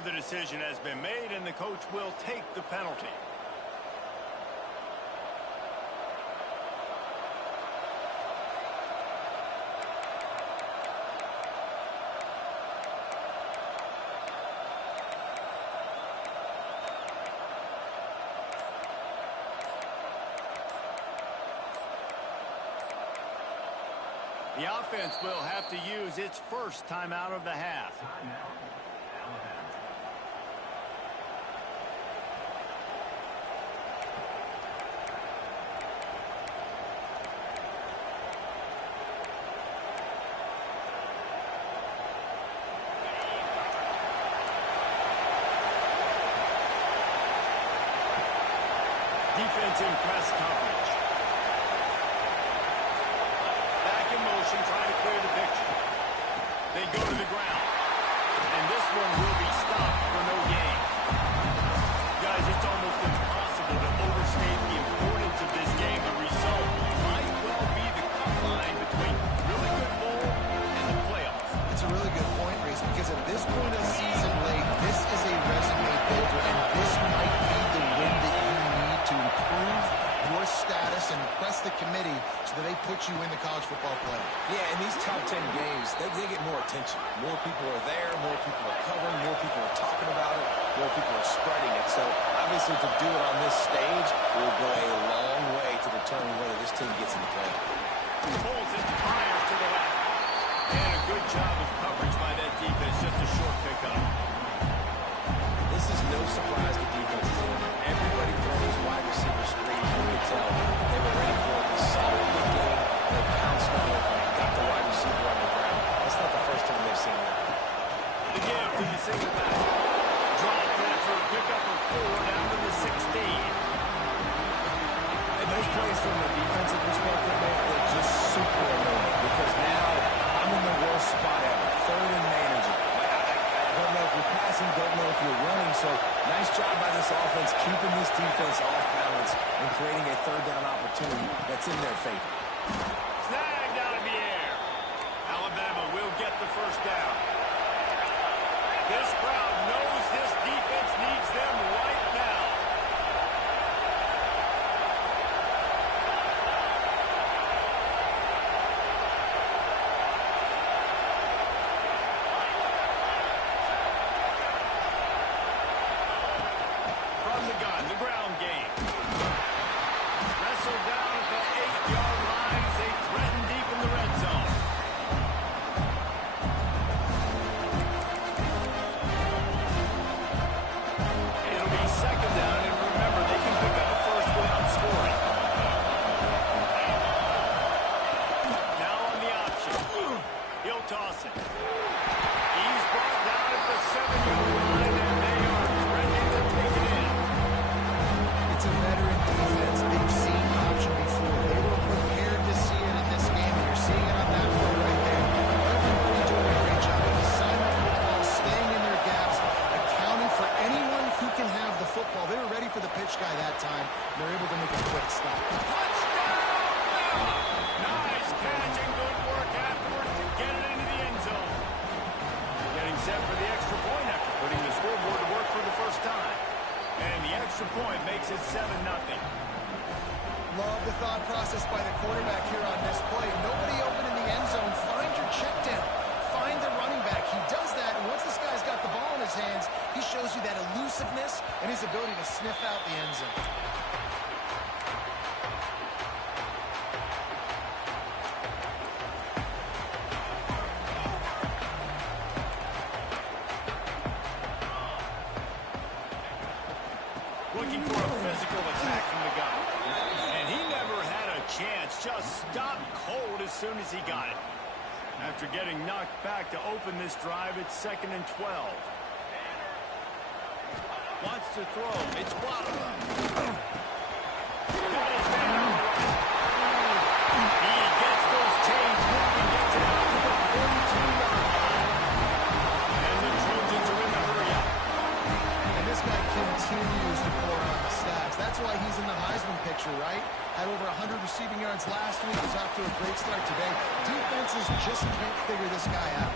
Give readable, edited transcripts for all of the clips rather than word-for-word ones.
So the decision has been made, and the coach will take the penalty. The offense will have to use its first timeout of the half. Defense in press coverage. Back in motion, trying to clear the picture. They go to the ground. And this one will be stopped for no gain. Guys, it's almost impossible to overstate the importance of this game. The result might well be the cut line between really good bowl and the playoffs. It's a really good point, Reese, because at this point of the season late, this is a resume builder, and this might be the win that you need to improve your status and impress the committee so that they put you in the college football playoff. Yeah, in these top 10 games, they get more attention. More people are there, more people are covering, more people are talking about it, more people are spreading it. So, obviously, to do it on this stage will go a long way to determine whether this team gets in the playoff. Pulls it higher to the left. And a good job of coverage by that defense, just a short pickup. This is no surprise to defenses. Everybody throws wide receiver screens. You can tell they were ready for it. They saw it in the game. They pounced on it. Got the wide receiver on the ground. That's not the first time they've seen that. The give to the single back. Dropped after a pickup of 4 down to the 16. And those plays from the defensive perspective, man, they're just super annoying because now I'm in the worst spot ever. Third and manager. I don't know if you're passing, don't know if you're running. So nice job by this offense keeping this defense off balance and creating a third down opportunity that's in their favor. Snagged out of the air. Alabama will get the first down. This crowd knows this defense needs them right now. From the gun, the ground game. Wrestled down at the 8-yard line as they threaten deep in the red zone. It'll be second down, and remember, they can pick up a first without scoring. Now on the option. He'll toss it. He's brought down at the 7-yard line, and they are ready to take it in. It's a veteran defense. They've seen option before. They were prepared to see it in this game, and you're seeing it on that play right there. Everybody doing a great job of assignment football, staying in their gaps, accounting for anyone who can have the football. They were ready for the pitch guy that time. They're able to make a quick stop. Touchdown! Nice catch and good work afterwards to get it into the end zone. Getting set for the extra point after putting the scoreboard to work for the first time. And the extra point makes it 7-0. Love the thought process by the quarterback here on this play. Nobody open in the end zone. Find your check down. Find the running back. He does that, and once this guy's got the ball in his hands, he shows you that elusiveness and his ability to sniff out the end zone. Looking for a physical attack from the gun. And he never had a chance. Just stopped cold as soon as he got it. After getting knocked back to open this drive, it's 2nd and 12. Wants to throw. It's Waddle. Got his man on the run. He gets those chains moving, gets it out to the 42-yard line. And the Trojans are in the hurry up. And this guy continues to pour on the stats. That's why he's in the Heisman picture, right? Had over 100 receiving yards last week. He's off to a great start today. Defenses just can't figure this guy out.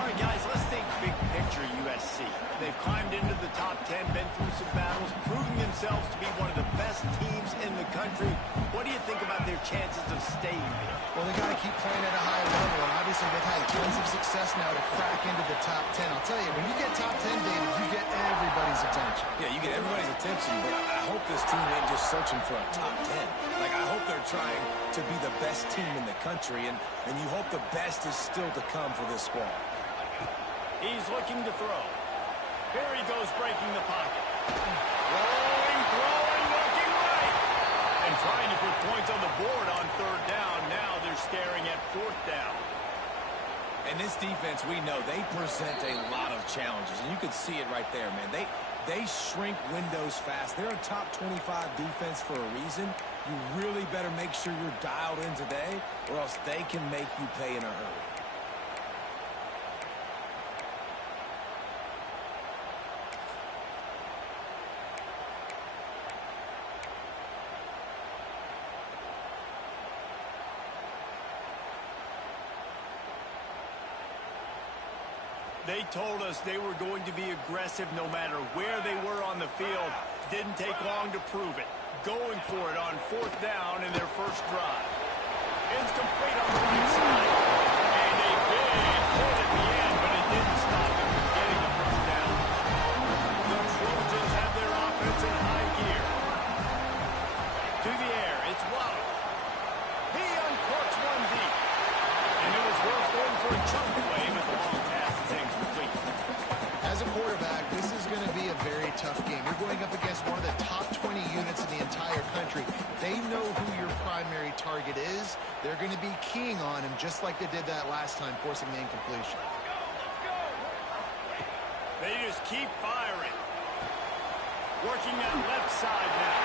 All right, guys, let's think big picture. future USC. They've climbed into the top 10, been through some battles, proving themselves to be one of the best teams in the country. What do you think about their chances of staying there? Well, they got to keep playing at a high level, and obviously they've had tons of success now to crack into the top 10. I'll tell you, when you get top 10, David, you get everybody's attention. Yeah, you get everybody's attention, but I hope this team ain't just searching for a top 10. Like, I hope they're trying to be the best team in the country, and you hope the best is still to come for this squad. He's looking to throw. Here he goes, breaking the pocket. Rolling, throwing, looking right. And trying to put points on the board on third down. Now they're staring at fourth down. And this defense, we know, they present a lot of challenges. And you can see it right there, man. They shrink windows fast. They're a top 25 defense for a reason. You really better make sure you're dialed in today, or else they can make you pay in a hurry. They told us they were going to be aggressive no matter where they were on the field. Didn't take long to prove it. Going for it on fourth down in their first drive. It's complete on the right side. And a big hit at the end, but it didn't stop them from getting the first down. The Trojans have their offense in high gear. To the air, it's Waddle. He uncorks one deep. And it was worth going for a chunk away, but the long pass is incomplete. As a quarterback, this is going to be a very tough game. You're going up against one of the top 20 units in the entire country. They know who your primary target is. They're going to be keying on him just like they did that last time, forcing the incompletion. They just keep firing. Working that left side now.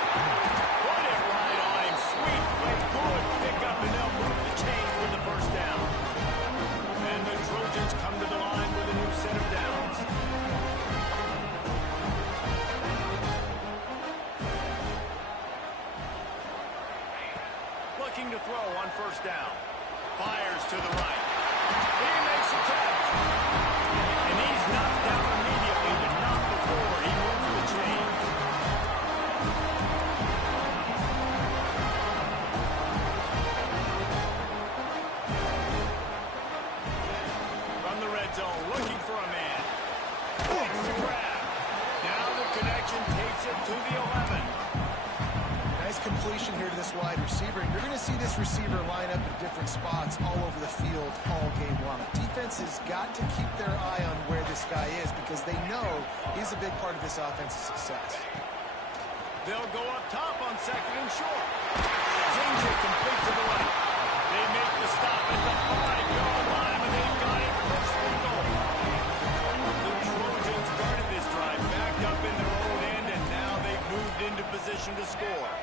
Put it right on him. Sweet play. Good pickup, and they'll move the chains with the first down. And the Trojans come to the line with a new set of downs. Looking to throw on first down. Fires to the right. He makes a catch. And he's knocked down immediately, but not before he moves the chains. From the red zone, looking for a man. Makes the grab. Now the connection takes it to the 11. Nice completion here to this wide receiver. And you're going to see this receiver line up in different spots all over the field all game long. Defense has got to keep their eye on where this guy is because they know he's a big part of this offense's success. They'll go up top on second and short. Zings it complete to the right. They make the stop at the 5-yard line, and they've got it first and goal. The Trojans started this drive backed up in their own end, and now they've moved into position to score.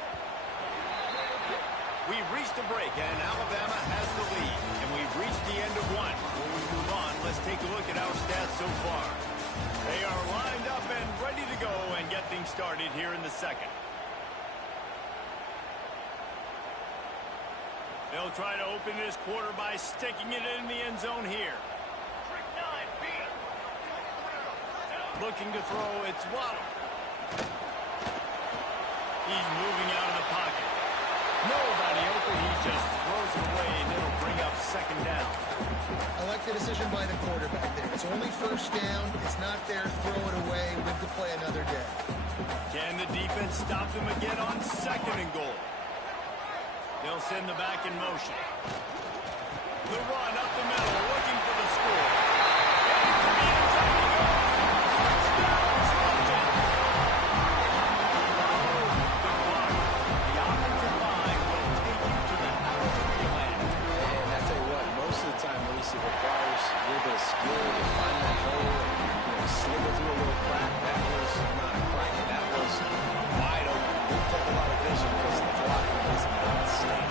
We've reached a break, and Alabama has the lead. And we've reached the end of one. Before we move on, let's take a look at our stats so far. They are lined up and ready to go and get things started here in the second. They'll try to open this quarter by sticking it in the end zone here. Looking to throw, it's Waddle. He's moving out of the pocket. Nobody open, he just throws it away, and it'll bring up second down. I like the decision by the quarterback there. It's only first down. It's not there. Throw it away. Live to play another day. Can the defense stop them again on second and goal? They'll send the back in motion. The run up the middle, looking for the score. Into the end zone he goes. Touchdown, Trojans! Good block. The offensive line will take you to the house where you land. And I tell you what, most of the time, Reese, it requires a little bit of skill to find that hole and slip it through a little crack. That was not a crack. That was wide open. Didn't take a lot of vision because the blocking was outstanding.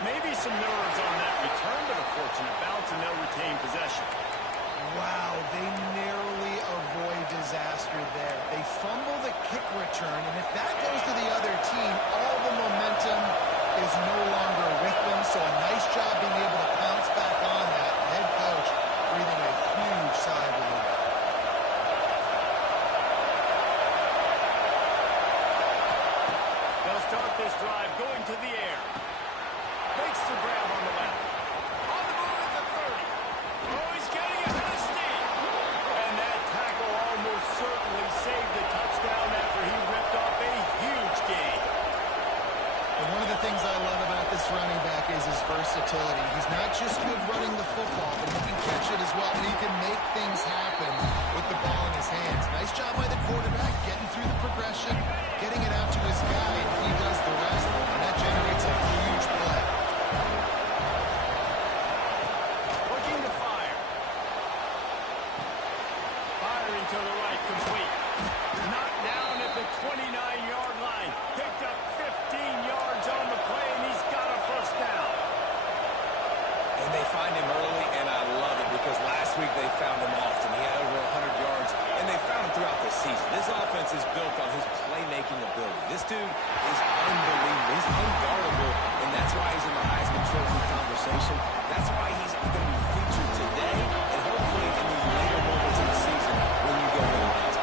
Maybe some nerves on that return, but a fortunate bounce, and they'll retain possession. Wow, they narrowly avoid disaster there. They fumble the kick return, and if that goes to the other team, all the momentum is no longer with them. So a nice job being able to bounce back on that. Head coach breathing a huge sigh of relief. They'll start this drive going to the air. Makes the grab on the left. On the move at the 30. Oh, he's getting ahead of steam. And that tackle almost certainly saved the touchdown after he ripped off a huge gain. And one of the things I love about this running back is his versatility. He's not just good running the football, but he can catch it as well. And he can make things happen with the ball in his hands. Nice job by the quarterback, getting through the progression, getting it out to his guy, and he does the rest. And that generates a huge play. Looking to fire. Firing to the right, complete. Knocked down at the 29-yard line. Picked up 15 yards on the play, and he's got a first down. And they find him early, and I love it because last week they found him often. He had over 100 yards, and they found him throughout the season. This offense is built on his playmaking ability. This dude is unbelievable. He's unguardable, and that's why he's in the Heisman Trophy conversation. That's why he's going to be featured today, and hopefully in these later moments of the season when you go to the Heisman.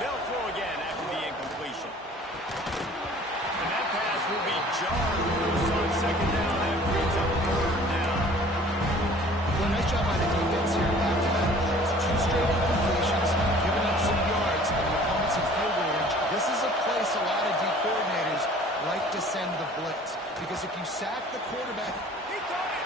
They'll throw again after the incompletion. And that pass will be jarred loose on second down. That brings up third down. Well, nice job by the defense here. Back-to-back plays. 2 straight incompletions, giving up some yards, and the opponents in field goal range. This is a place a lot of D coordinators like to send the blitz, because if you sack the quarterback, He caught it.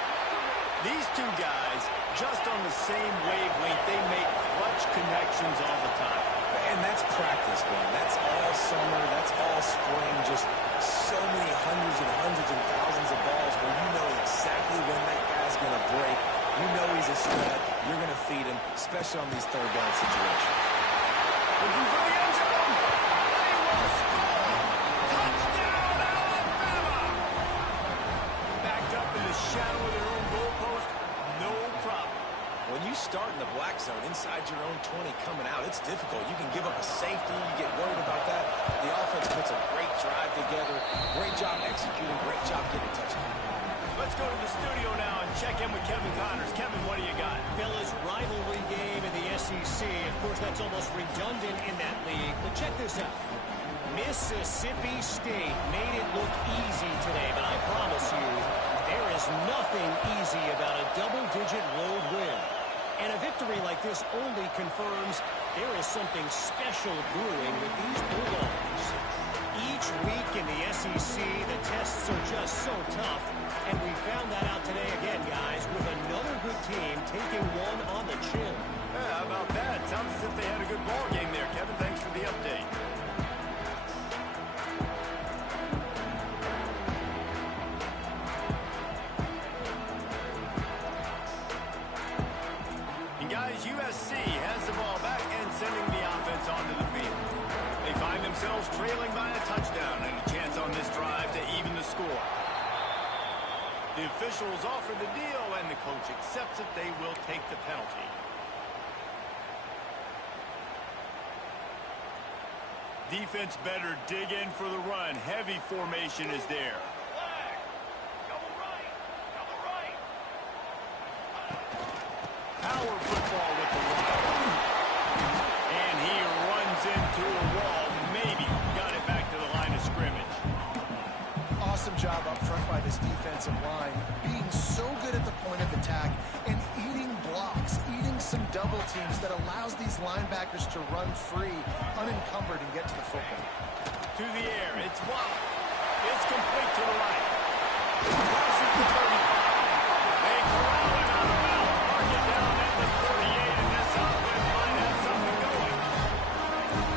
These two guys, just on the same wavelength, they make clutch connections all the time. And that's practice, man. That's all summer. That's all spring. Just so many hundreds and thousands of balls where you know exactly when that guy's going to break. You know he's a stud. You're going to feed him, especially on these third down situations. Looking for the end zone. They will score. Touchdown, Alabama. Backed up in the shadow of their own goalpost. No problem. When you start in the black zone inside your own 20 coming out, it's difficult. You can give up a safety. You get worried about that. The offense puts a great drive together. Great job executing. Great job getting a touchdown. Let's go to the studio now and check in with Kevin Connors. Kevin, what do you got? Fellas, rivalry game in the SEC. Of course, that's almost redundant in that league. But check this out. Mississippi State made it look easy today, but I promise you, there is nothing easy about a double-digit road win. And a victory like this only confirms there is something special brewing with these Bulldogs. Each week in the SEC, the tests are just so tough, and we found that out today again, guys, with another good team taking one on the chin. Yeah, how about that? Sounds as if they had a good ball game there, Kevin. Thanks for the update. Guys, USC has the ball back and sending the offense onto the field. They find themselves trailing by a touchdown and a chance on this drive to even the score. The officials offer the deal and the coach accepts it. They will take the penalty. Defense better dig in for the run. Heavy formation is there. Power football with the run. And he runs into a wall. Maybe got it back to the line of scrimmage. awesome job up front by this defensive line, being so good at the point of attack and eating blocks, eating some double teams that allows these linebackers to run free, unencumbered, and get to the football. To the air, it's Wallace. It's complete to the right. Crosses the 35. They corral him out of bounds. Mark it down at the 38, and this offense might have something going.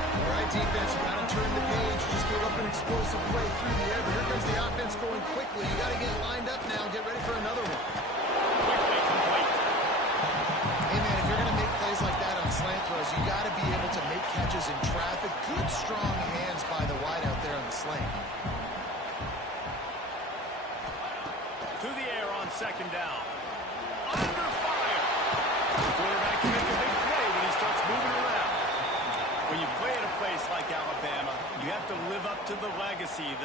All right, defense, you got to turn the page. You just gave up an explosive play through the air, but here comes the offense going quickly. You got to get lined up now and get ready for another one. Quickly complete. Hey, man, if you're going to make plays like that on slant throws, you got to be able to make catches in traffic. Good, strong hands by the wide out there on the slant. second down. Under fire. The quarterback can make a big play when he starts moving around. When you play at a place like Alabama, you have to live up to the legacy of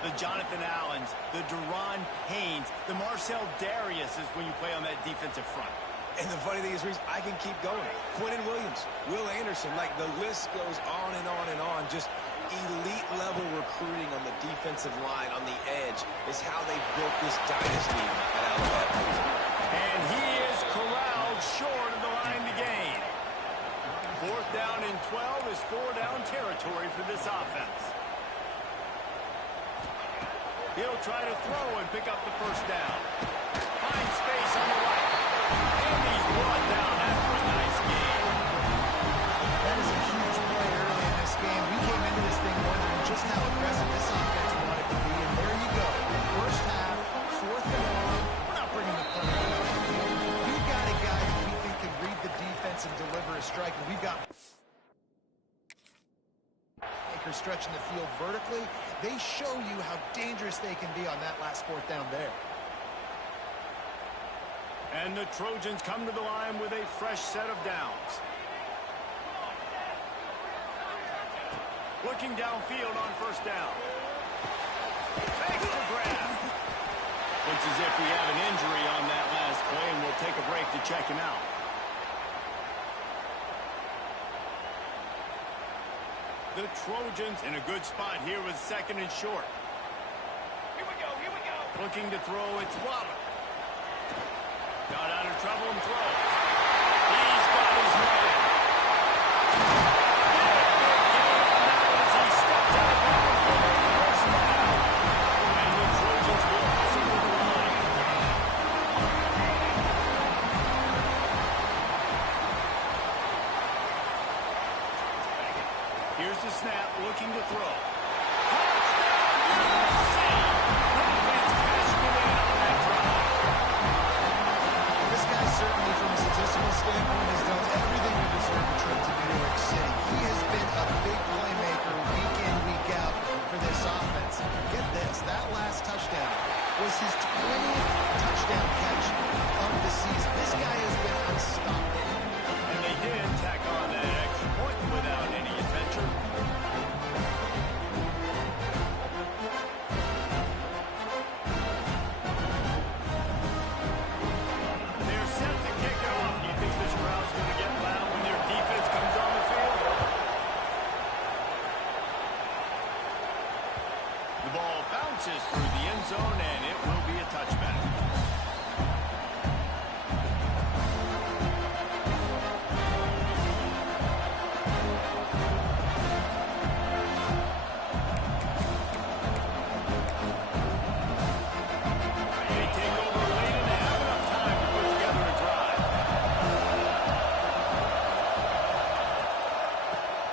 the Jonathan Allens, the Deron Haynes, the Marcel Dariuses when you play on that defensive front. And the funny thing is, Reese, I can keep going. Quentin Williams, Will Anderson, like the list goes on and on and on. Just elite-level recruiting on the defensive line, on the edge, is how they built this dynasty at Alabama. And he is corralled short of the line to gain. 4th down and 12 is 4-down territory for this offense. He'll try to throw and pick up the first down. Finds space on the right. And he's brought down after a nice gain. That is a huge play early in this game. We came into this thing wondering just how aggressive this offense wanted to be, and there you go. First half, 4th and long. We're not bringing the play out. We've got a guy that we think can read the defense and deliver a strike, and we've got stretching the field vertically. They show you how dangerous they can be on that last 4th down there. And the Trojans come to the line with a fresh set of downs. Looking downfield on 1st down. Makes the grab. Looks as if we have an injury on that last play, and we'll take a break to check him out. The Trojans in a good spot here with 2nd and short. Here we go. Looking to throw, it's Waller. Got out of trouble and throws. He's got his man. As he stepped out of bounds for the first down. And the Trojans will hustle to the line. Here's the snap, looking to throw. Touchdown, USC! Offense cashing it in on that drive. This guy certainly, from a statistical standpoint, has done everything to deserve a trip to New York City. He has been a big playmaker week in, week out for this offense. Get this, that last touchdown was his 20th touchdown catch of the season. This guy has been unstoppable. And they did tack on that extra point without any adventure. They're set to kick it off. Do you think this crowd's going to get loud when their defense comes on the field? The ball bounces through the end zone, and it will be a touchback.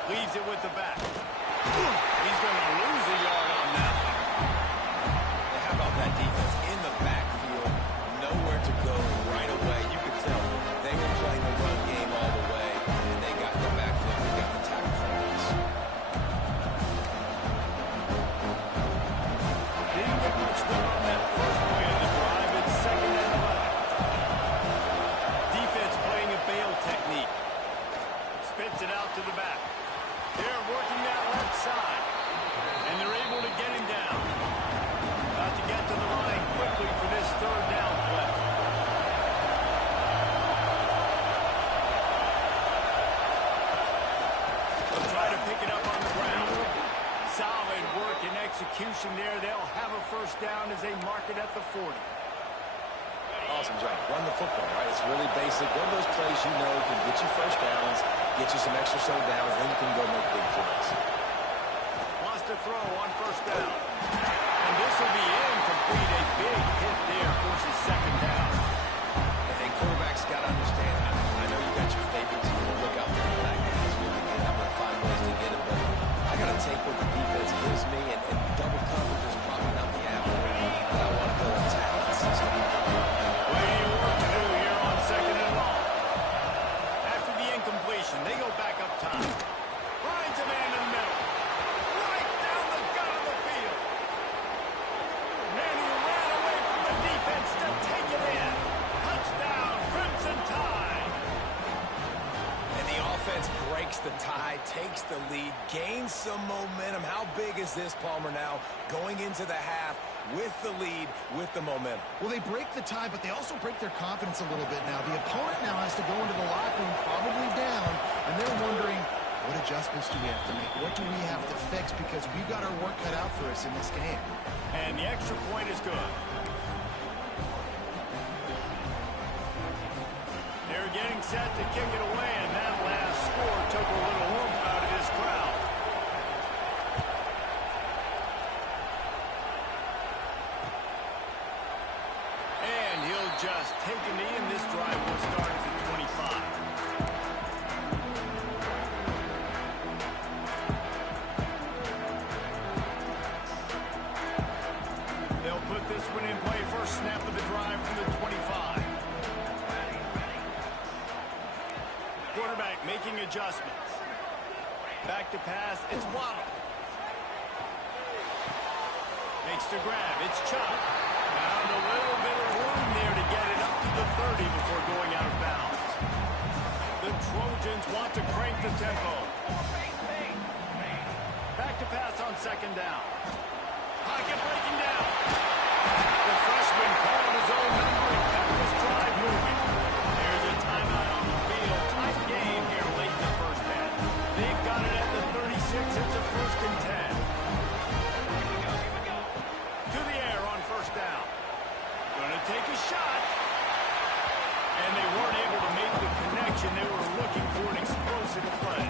Leaves it with the back. He's going to lose a yard on that one. How about that defense in the backfield? Nowhere to go right away. You could tell they were playing the run game all the way, and they got in the backfield and got the tackle for us. Didn't get much done on that first play of the drive. It's 2nd and 11. Defense playing a bail technique. Spits it out to the back. They're working that left side. And they're able to get him down. About to get to the line quickly for this 3rd down play. They'll try to pick it up on the ground. Solid work and execution there. They'll have a 1st down as they mark it at the 40. Awesome job. Run the football, right? It's really basic. One of those plays you know can get you 1st downs, get you some extra so downs, then you can go make big plays. Wants to throw on 1st down. And this will be incomplete. A big hit there forces 2nd down. And quarterbacks got to understand, I know you got your favorites. You can look out there for that guys really good. I'm going to find ways to get it, but I got to take what the defense gives me, and double coverage is probably not the avenue that I want to go and tackle the system. Plenty of work to do here on 2nd and long. After the incompletion, they go back up top. Finds a man in the middle. Right down the gut of the field. And he ran away from the defense, stepped takes the lead, gains some momentum. How big is this, Palmer, now going into the half with the lead, with the momentum? Well, they break the tie, but they also break their confidence a little bit now. The opponent now has to go into the locker room probably down, and they're wondering, what adjustments do we have to make? What do we have to fix? Because we've got our work cut out for us in this game. And the extra point is good. They're getting set to kick it away, and that last score took a little oomph out of this crowd. And he'll just take a knee, and this drive will start at the 25. They'll put this one in play. First snap of the drive from the 25. Quarterback making adjustments. Back to pass. It's Waddle. Makes the grab. It's Chubb. Found a little bit of room there to get it up to the 30 before going out of bounds. The Trojans want to crank the tempo. Back to pass on second down. Pocket breaking down. The freshman called his own number and kept this drive moving. There's a timeout on the field. Tight game here late in the first half. They've got it at the 36. It's a 1st and 10. To the air on first down. Gonna take a shot. And they weren't able to make the connection. They were looking for an explosive play.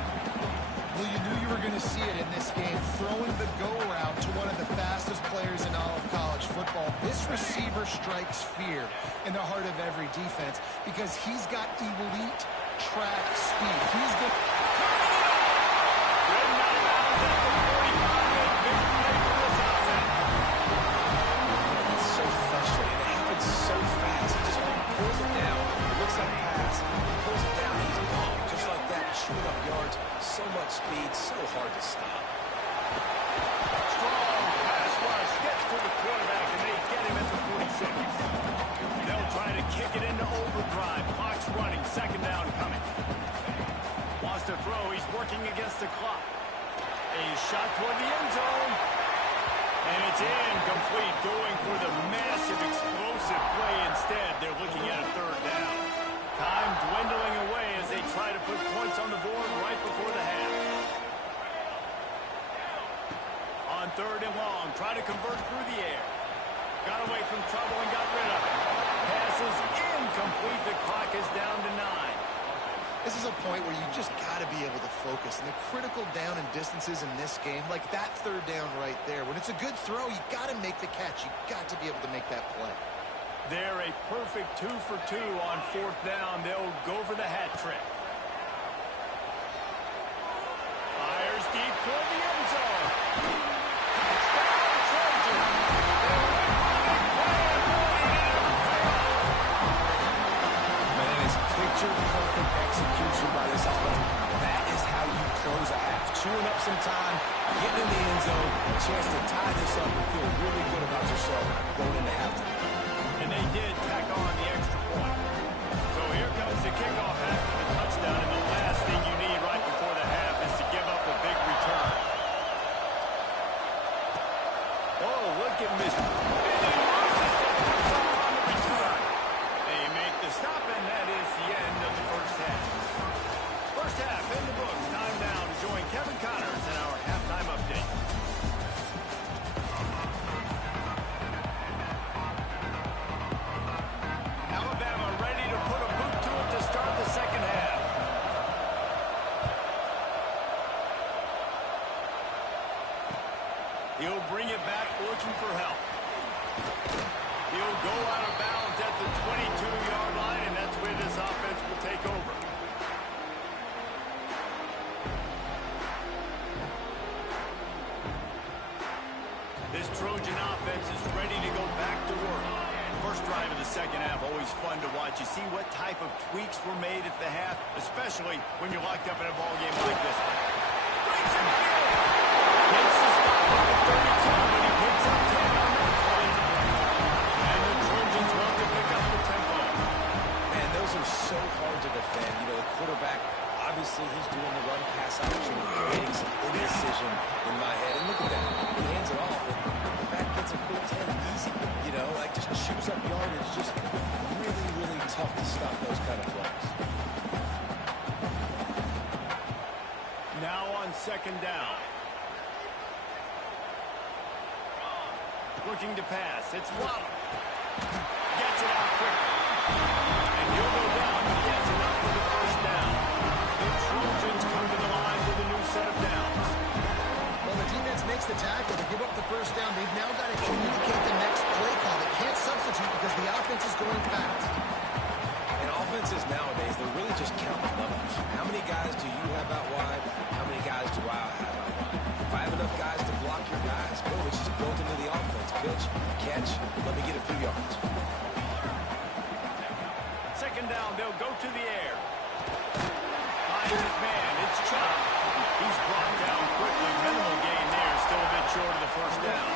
Well, you knew you were going to see it in this game, throwing the go route to one of the fastest players in all of college football. This receiver strikes fear in the heart of every defense because he's got elite track speed. He's the... Ridden out of bounds at the 45. Big play for this offense. It's so frustrating. It happens so fast. He just pulls it down. It looks like a pass. He pulls it down. He's gone. Just like that, chewing up yards. So much speed, so hard to stop. Strong pass rush gets to the quarterback, and they get him at the 46. They'll try to kick it into overdrive. Clock's running. Second down coming. Wants to throw. He's working against the clock. A shot toward the end zone. And it's incomplete. Going for the massive explosive play instead. They're looking at a third down. Time dwindling away as they try to put points on the board right before the half. On third and long, try to convert through the air. Got away from trouble and got rid of it. Pass is incomplete. The clock is down to 9. This is a point where you just got to be able to focus. And the critical down and distances in this game, like that third down right there, when it's a good throw, you got to make the catch. You got to be able to make that play. They're a perfect 2 for 2 on fourth down. They'll go for the hat trick. Fires deep toward the end zone. Touchdown, Trojan. Man, it's picture-perfect execution by this offense. That is how you close a half. Chewing up some time, getting in the end zone, a chance to tie this up and feel really good about yourself going into halftime. And they did tack on the extra point. So here comes the kickoff after the touchdown, and the last thing you need right before the half is to give up a big return. Oh, look at Mr. And he loses the football on the return. They make the stop, and that is the end of the first half. First half in the books. Time now to join Kevin Connors in our halftime update. Alabama ready to put a boot to it to start the second half. He'll bring it back looking for help. He'll go out of bounds at the 22-yard line, and that's where this offense will take over. This Trojan offense is ready to go back to work. First drive of the second half, always fun to watch. You see what type of tweaks were made at the half, especially when you're locked up in a ball game like this. Breaks in field. Makes the stop at the 32, but he picks up 10 on that play. And the Trojans want to pick up the tempo. those are so hard to defend. You know, the quarterback, obviously he's doing the run-pass option in my head. And look at that. He hands it off, and the back gets a quick 10 easy. You know, like just chews up yardage. Just really, really tough to stop those kind of plays. Now on second down. Looking to pass. It's Waddle. Gets it out quickly. And he'll go down, but he has enough for the first down. The Trojans come to the line with a new set of downs. Well, the defense makes the tackle to give up the first down. They've now got to communicate the next play call. They can't substitute because the offense is going fast. And offenses nowadays, they're really just counting numbers. How many guys do you have out wide? How many guys do I have out wide? If I have enough guys to block your guys, boom, it's just built into the offense. Pitch, catch, let me get a few yards. Second down, they'll go to the air. Finds his man, it's Chubb. He's brought down quickly. Minimal gain there, still a bit short of the first down.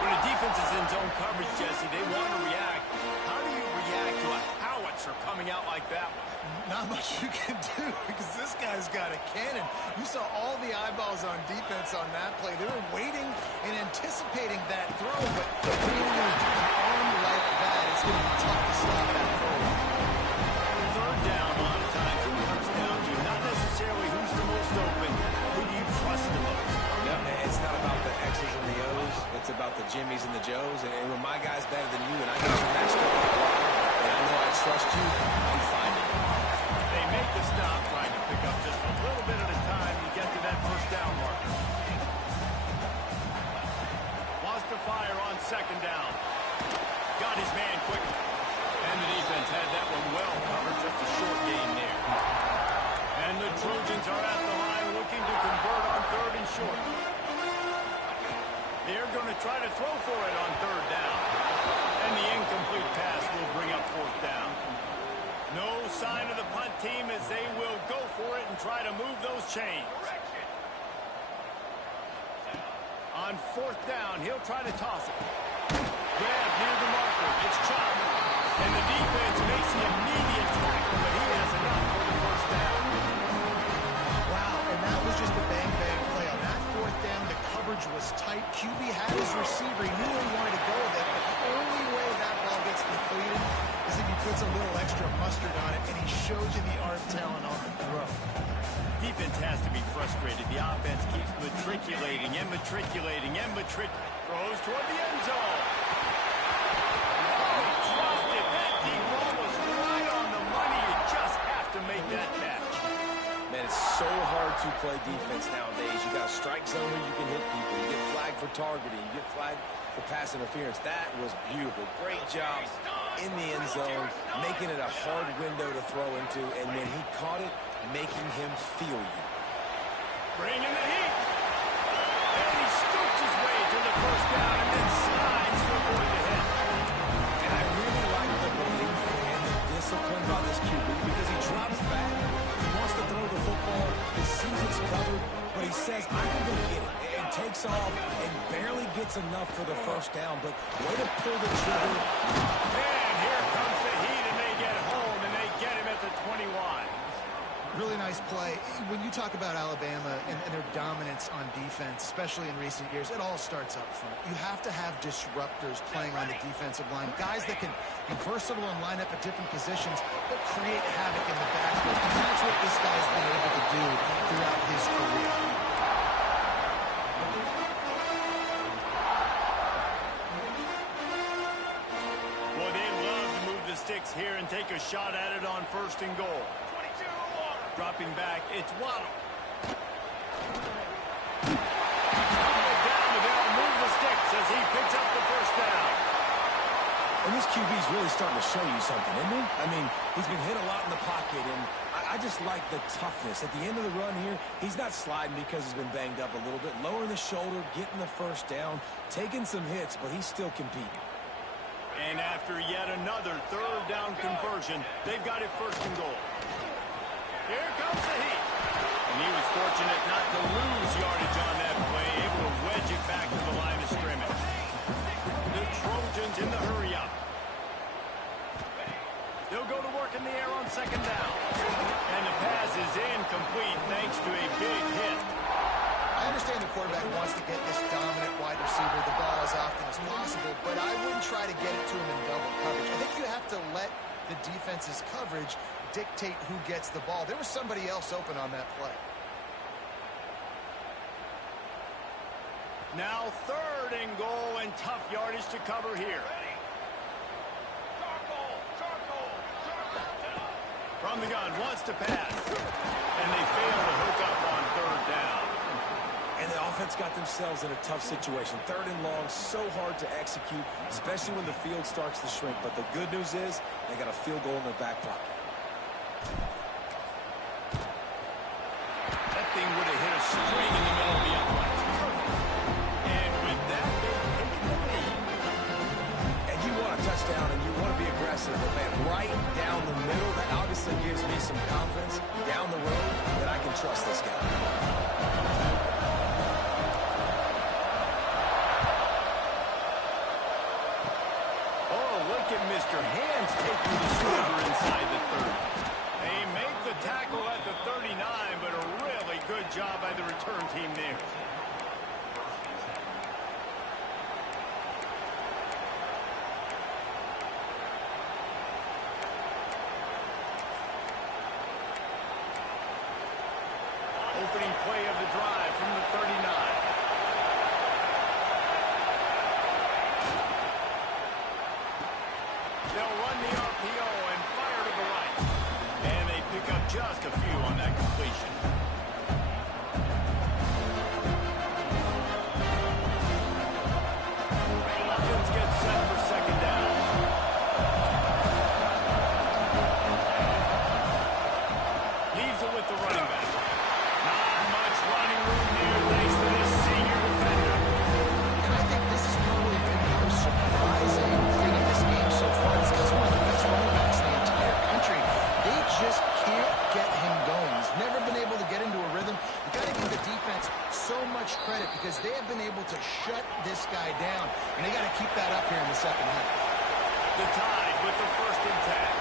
When a defense is in zone coverage, Jesse, they want to react. How do you react to a howitzer coming out like that one? Not much you can do because this guy's got a cannon. You saw all the eyeballs on defense on that play. They were waiting and anticipating that throw, but when you have an arm like that, it's going to be tough to stop that throw. Third down, a lot of times it comes down to not necessarily who's the most open, who do you trust the most. No, it's not about the X's and the O's. It's about the Jimmys and the Joes. And when my guy's better than you and I got you matched up out wide, and I know I trust you, I'm fine. They make the stop, trying to pick up just a little bit at a time to get to that first down marker. Wants to fire on second down. Got his man quickly. And the defense had that one well covered, just a short gain there. And the Trojans are at the line looking to convert on third and short. They're going to try to throw for it on third down. And the incomplete pass will bring up fourth down. No sign of the punt team as they will go for it and try to move those chains. On fourth down, he'll try to toss it. Grab near the marker. It's Chubb. And the defense makes the immediate tackle, but he has enough for the first down. Wow, and that was just a bang-bang play. On that fourth down, the coverage was tight. QB had his receiver. He knew where he wanted to go with it, but the only way that ball gets completed is if he puts a little extra mustard on it, and he shows you the arm talent on the throw. Defense has to be frustrated. The offense keeps matriculating and matriculating and matriculating. Throws toward the end zone. Oh, he dropped it. That deep ball was right on the money. You just have to make that catch. Man, it's so hard to play defense nowadays. You got a strike zone where you can hit people. You get flagged for targeting. You get flagged for pass interference. That was beautiful. Great job in the end zone, making it a hard window to throw into, and when he caught it, making him feel you. Bringing the heat. And he scoops his way to the first down and then slides to avoid the hit. And I really like the belief and the discipline by this QB because he drops back. He wants to throw the football. He sees it's covered, but he says, I'm going to go get it. And takes off and barely gets enough for the first down, but way to pull the trigger. And here comes the heat, and they get home, and they get him at the 21. Really nice play. When you talk about Alabama and their dominance on defense, especially in recent years, it all starts up front. You have to have disruptors playing on the defensive line, guys that can be versatile and line up at different positions, but create havoc in the backfield. And that's what this guy's been able to do throughout his career. Boy, they love to move the sticks here and take a shot at it on first and goal. Dropping back, it's Waddle. Down, they'll move the sticks as he picks up the first down. And this QB's really starting to show you something, isn't he? I mean, he's been hit a lot in the pocket, and I just like the toughness. At the end of the run here, he's not sliding because he's been banged up a little bit. Lowering the shoulder, getting the first down, taking some hits, but he's still competing. And after yet another third down conversion, they've got it first and goal. Here comes the heat. And he was fortunate not to lose yardage on that play, able to wedge it back to the line of scrimmage. The Trojans in the hurry up. They'll go to work in the air on second down. And the pass is incomplete thanks to a big hit. I understand understand the quarterback wants to get this dominant wide receiver the ball as often as possible, but I wouldn't try to get it to him in double coverage. I think you have to let the defense's coverage dictate who gets the ball. There was somebody else open on that play. Now 3rd and goal, and tough yardage to cover here. From the gun, wants to pass. And they fail to hook up on 3rd down. And the offense got themselves in a tough situation. 3rd and long, so hard to execute, especially when the field starts to shrink. But the good news is they got a field goal in their back pocket. That thing would have hit a string in the middle of the uprights. Perfect. And with that, they've taken the lead. And you want a touchdown and you want to be aggressive, but man, right down the middle, that obviously gives me some confidence down the road that I can trust this guy. Oh, look at Mr. Hands taking the sliver inside the 30. They make the tackle at the 39, but a really good job by the return team there. Opening play of the drive from the 39. They'll run the RPO and fire to the right. And they pick up just a few on that completion. Offense gets set for 2nd down. Leaves it with the running back. Not much running room here thanks to this senior defender. And I think this has probably been the most surprising thing in this game so far. This guy's one of the best running backs in the entire country. They just can't get him going. He's never been able to get into a rhythm. You got to give the defense so much credit because they have been able to shut this guy down. And they got to keep that up here in the 2nd half. The Tide with the 1st and 10.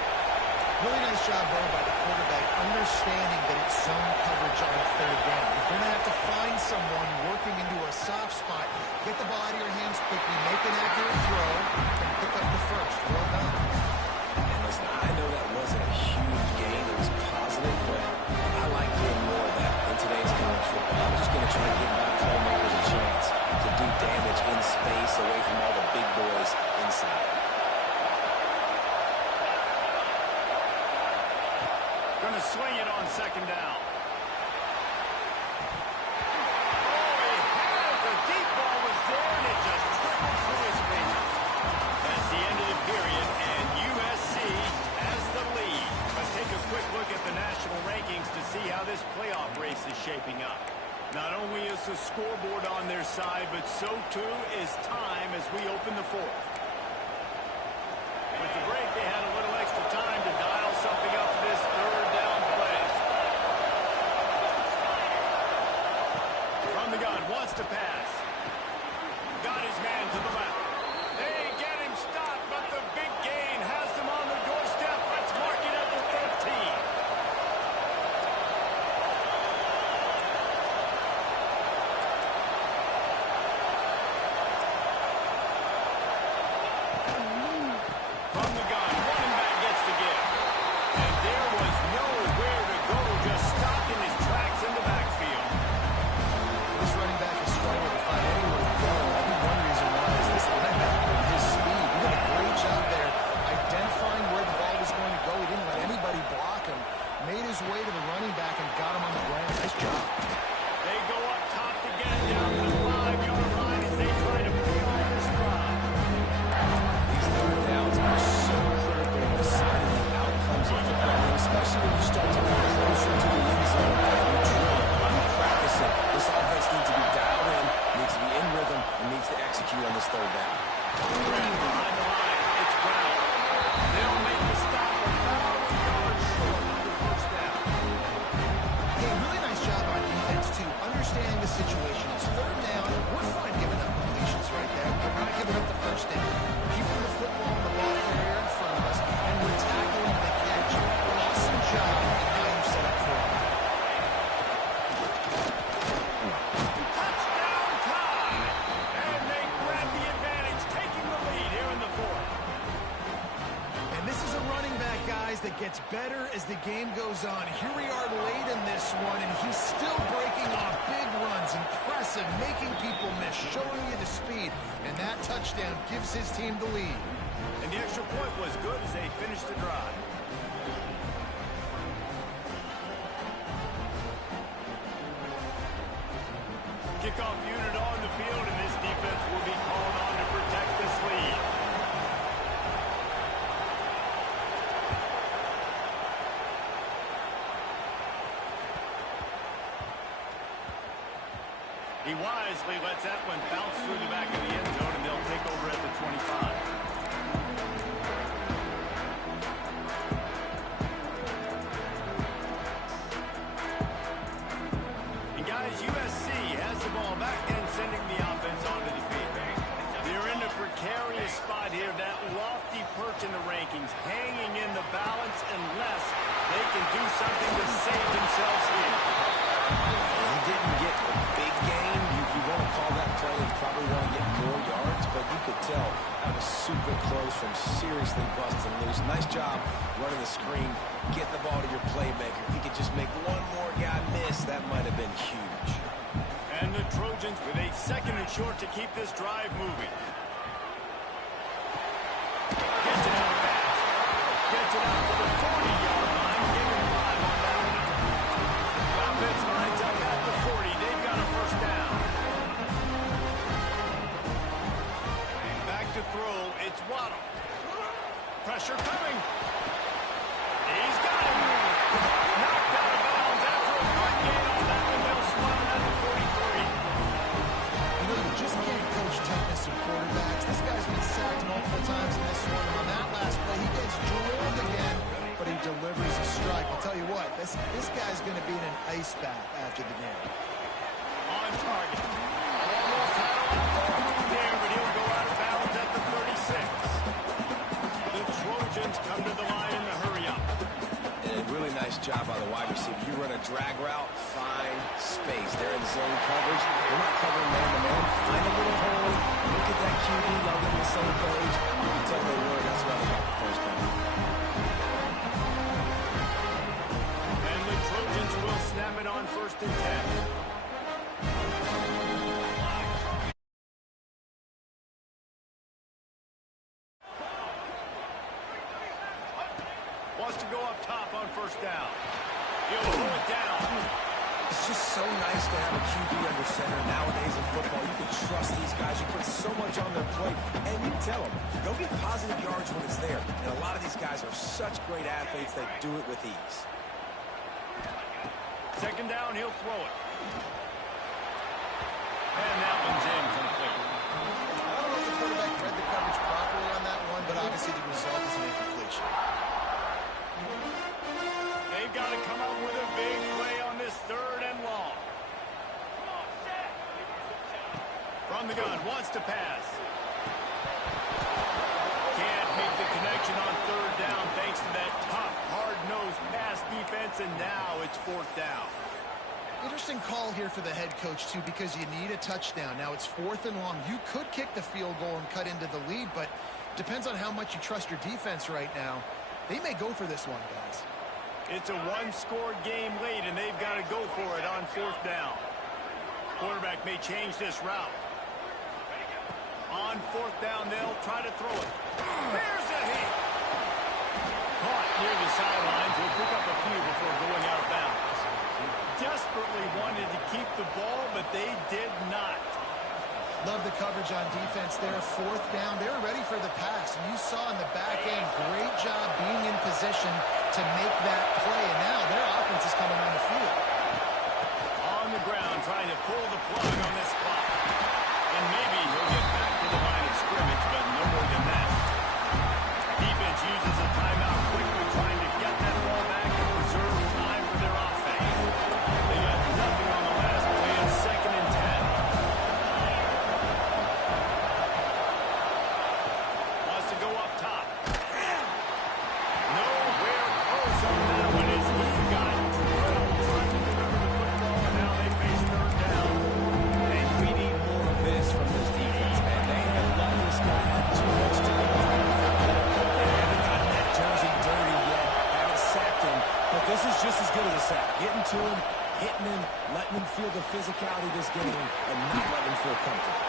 Really nice job, though, by the quarterback, understanding that it's zone coverage on 3rd down. If you're going to have to find someone working into a soft spot, get the ball out of your hands quickly, make an accurate throw, and pick up the 1st. Well done. And listen, I know that wasn't a huge gain. It was positive, but I like doing more of that in today's college football. I'm just going to try to give my playmakers a chance to do damage in space away from all the big boys inside. Going to swing it on 2nd down. Oh, he had it. The deep ball was there, and it just trickled through his fingers. That's the end of the period, and USC has the lead. Let's take a quick look at the national rankings to see how this playoff race is shaping up. Not only is the scoreboard on their side, but so too is time as we open the 4th. With the break, they had a little extra time to dial something up for this 3rd down play. From the gun, wants to pass. Got his man to the left. They get him stopped, but the big gain has them on the doorstep. Let's mark it at the 13. From the gun, running back gets to give. And there was nowhere to go, just stopped in his tracks in the backfield. This running back is struggling to find anywhere to go. I think one reason why is this gets better as the game goes on. Here we are late in this one, and he's still breaking off big runs. Impressive, making people miss, showing you the speed. And that touchdown gives his team the lead. And the extra point was good as they finished the drive. Kickoff unit on the field, and this defense will be called on to protect this lead. He wisely lets that one bounce through the back of the end zone, and they'll take over at the 25. USC has the ball back and sending the offense onto the field. They're in a precarious spot here, that lofty perch in the rankings, hanging in the balance unless they can do something to save themselves here. He didn't get a big gain. You want to call that play and probably want to get more yards, but you could tell that was super close from seriously busting loose. Nice job running the screen, get the ball to your playmaker. If he could just make one more guy miss, that might have been huge. And the Trojans with a second and short to keep this drive moving. Gets it out fast. Gets it out to the 40-yard line. Give him 5 on that one. The offense lines up at the 40. They've got a first down. And back to throw. It's Waddle. Pressure coming. He's got him. Knocked out of bounds after a good gain on that one. They'll slot him at the 43. You know, you just can't coach toughness of quarterbacks. This guy's been sacked multiple times in this one. And on that last play, he gets drilled again, but he delivers a strike. I'll tell you what, this guy's going to be in an ice bath after the game. On target. Almost had a lot there, but he'll go out of bounds at the 36. The Trojans come to the line in the hurry up. And a really nice job by the wide receiver. You run a drag route, find space. They're in zone coverage. They're not covering man-to-man. Find a little hole. Look at that QB. Y'all get on the same page. You can tell they were. That's why they got the first down. And the Trojans will snap it on 1st and 10. Wants to go up top on 1st down. He'll pull it down. It's just so nice to have a QB under center. Nowadays in football, you can trust these guys. You put so much on their plate, and you tell them, go get positive yards when it's there. And a lot of these guys are such great athletes that do it with ease. 2nd down, he'll throw it. And that one's incomplete. I don't know if the quarterback read the coverage properly on that one, but obviously the result is an incompletion. They've got to come up with a big play on this 3rd and long. From the gun, wants to pass. Can't make the connection on 3rd down thanks to that tough, hard-nosed pass defense, and now it's 4th down. Interesting call here for the head coach, too, because you need a touchdown. Now it's 4th and long. You could kick the field goal and cut into the lead, but depends on how much you trust your defense right now. They may go for this one, guys. It's a one-score game late, and they've got to go for it on 4th down. Quarterback may change this route. On 4th down, they'll try to throw it. There's a hit. Caught near the sidelines. Will pick up a few before going out of bounds. Desperately wanted to keep the ball, but they did not. Love the coverage on defense there. 4th down. They were ready for the pass. And you saw in the back end, great job being in position to make that play. And now their offense is coming on the field. On the ground, trying to pull the plug on this clock. And maybe he'll get back to the line of scrimmage, but no more than that. Defense uses a timeout quickly, trying to get that ball back and preserve time for their offense. They got nothing on the last play in 2nd and 10. Wants to go up top. Nowhere close on that one as he got drilled trying to deliver the football, and now they face 3rd down. to him, hitting him, letting him feel the physicality of this game, and not letting him feel comfortable.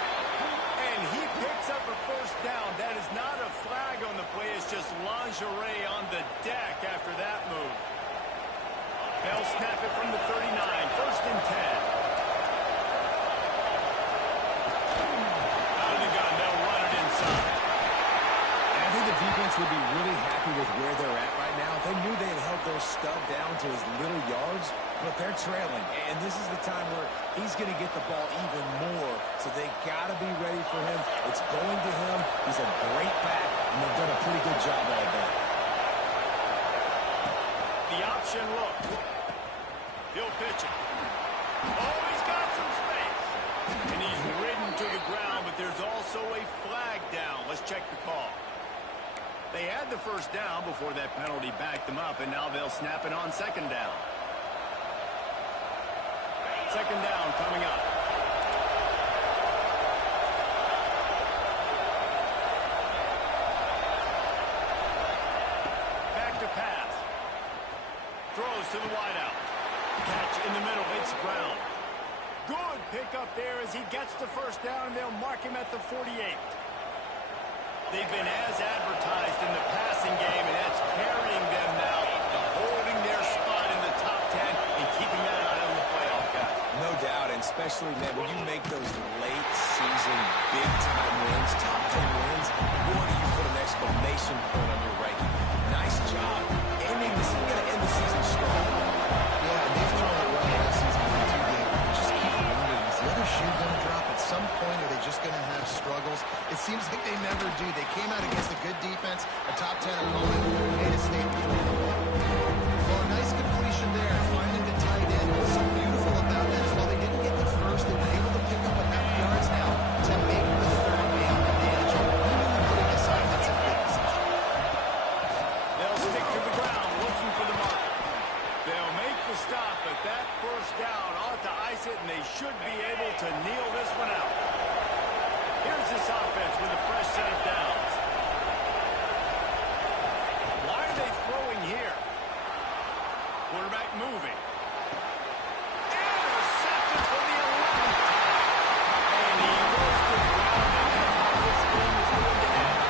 And he picks up a first down. That is not a flag on the play. It's just lingerie on the deck after that move. They'll snap it from the 39. First and 10. Out of the gun. They'll run it inside. I think the defense would be really happy with where they're at right now. They knew they had held their stud down to his little yards, but they're trailing. And this is the time where he's going to get the ball even more. So they got to be ready for him. It's going to him. He's a great back, and they've done a pretty good job all day. The option look. He'll pitch it. Oh, he's got some space. And he's ridden to the ground, but there's also a flag down. Let's check the call. They had the first down before that penalty backed them up, and now they'll snap it on second down. Second down coming up. Back to pass. Throws to the wideout. Catch in the middle. It's Brown. Good pickup there as he gets the first down, and they'll mark him at the 48. They've been as advertised in the passing game, and that's carrying them now to holding their spot in the top 10 and keeping that eye on the playoff guys. No doubt, and especially, man, when you make those late-season, big-time wins, top 10 wins, boy, do you put an exclamation point on your ranking. Nice job. Ending this is going to end the season strong. Yeah, and they've thrown it well all season in the 2 games. Just keep wondering, is the other shoe going to drop at some point? Are they just going to have struggles? It seems like they never do. They came out against a good defense, a top 10 opponent, made a statement. Well, a nice completion there, finding the tight end. What's so beautiful about that is while they didn't get the first, they've been able to pick up enough yards now to make the third down manageable. Really putting assignments in good position. They'll stick to the ground looking for the mark. They'll make the stop, but that first down ought to ice it, and they should be able to kneel this one out. Here's this offense with a fresh set of downs. Why are they throwing here? Quarterback moving. Intercepted for the 11th time. And he goes to the ground, and that's how this game is going to end.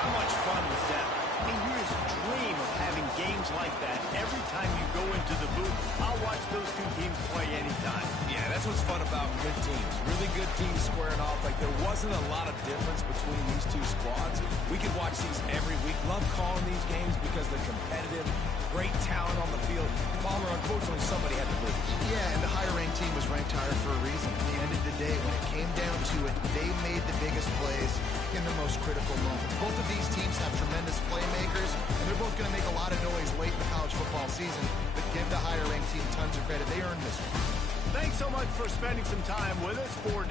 How much fun was that? And you just dream of having games like that every time you go into the booth. I'll watch those two teams play anytime. Yeah, that's what's fun about good teams. Really good teams squaring off. Like, there wasn't a lot of difference between these two squads. We could watch these every week. Love calling these games because they're competitive. Great talent on the field. Palmer, unfortunately, somebody had to lose. Yeah, and the higher-ranked team was ranked higher for a reason. At the end of the day, when it came down to it, they made the biggest plays in the most critical moments. Both of these teams have tremendous playmakers, and they're both going to make a lot of noise late in the college football season. But give the higher-ranked team tons of credit. They earned this one. Thanks so much for spending some time with us for